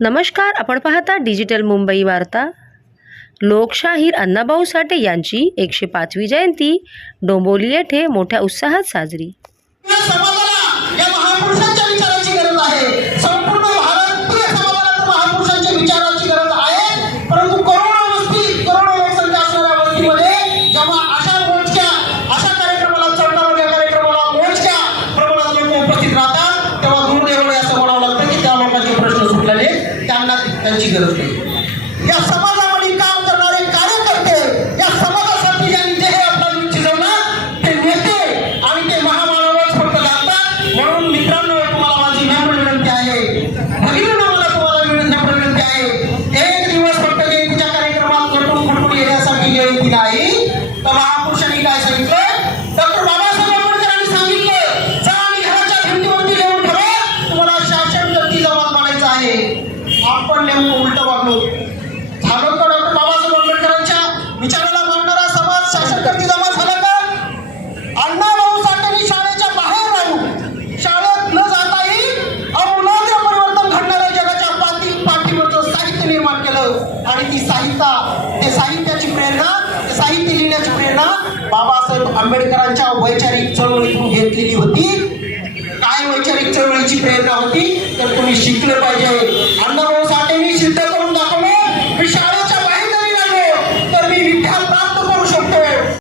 नमस्कार आपण पाहता डिजिटल मुंबई वार्ता. लोकशाहीर अण्णाभाऊ साठे यांची एकशे पाचवी जयंती. डोंबोली येथे मोठ्या उत्साहात साजरी. antigrande. आपण नेमकं उलट वागलो झालं का डॉक्टर बाबासाहेब आंबेडकरांच्या विचाराला मानणारा समाज शासनकर्ती जमा झाला का? अण्णाभाऊ साठेंनी शाळेच्या बाहेर राहून शाळेत न जाताही अमूलाग्र परिवर्तन घडणाऱ्या जगाच्या पाठी पाठीवरचं साहित्य निर्माण केलं. आणि ती साहित्य ते साहित्याची प्रेरणा ते साहित्य लिहिण्याची प्रेरणा बाबासाहेब आंबेडकरांच्या वैचारिक चळवळीतून घेतलेली होती. काय वैचारिक चळवळीची प्रेरणा होती तर तुम्ही शिकलं पाहिजे.